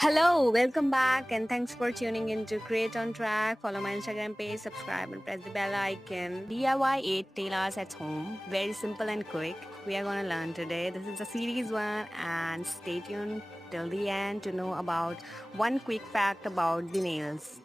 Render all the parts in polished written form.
Hello, welcome back, and thanks for tuning in to Create on Track. Follow my Instagram page, subscribe, and press the bell icon. DIY 8 tailors at home. Very simple and quick. We are gonna learn today. This is a series one, and stay tuned till the end to know about one quick fact about the nails.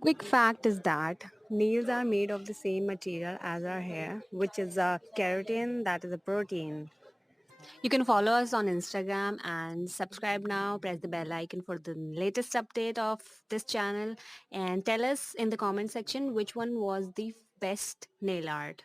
Quick fact is that nails are made of the same material as our hair, which is a keratin, that is a protein. You can follow us on Instagram and subscribe now. Press the bell icon for the latest update of this channel and tell us in the comment section which one was the best nail art.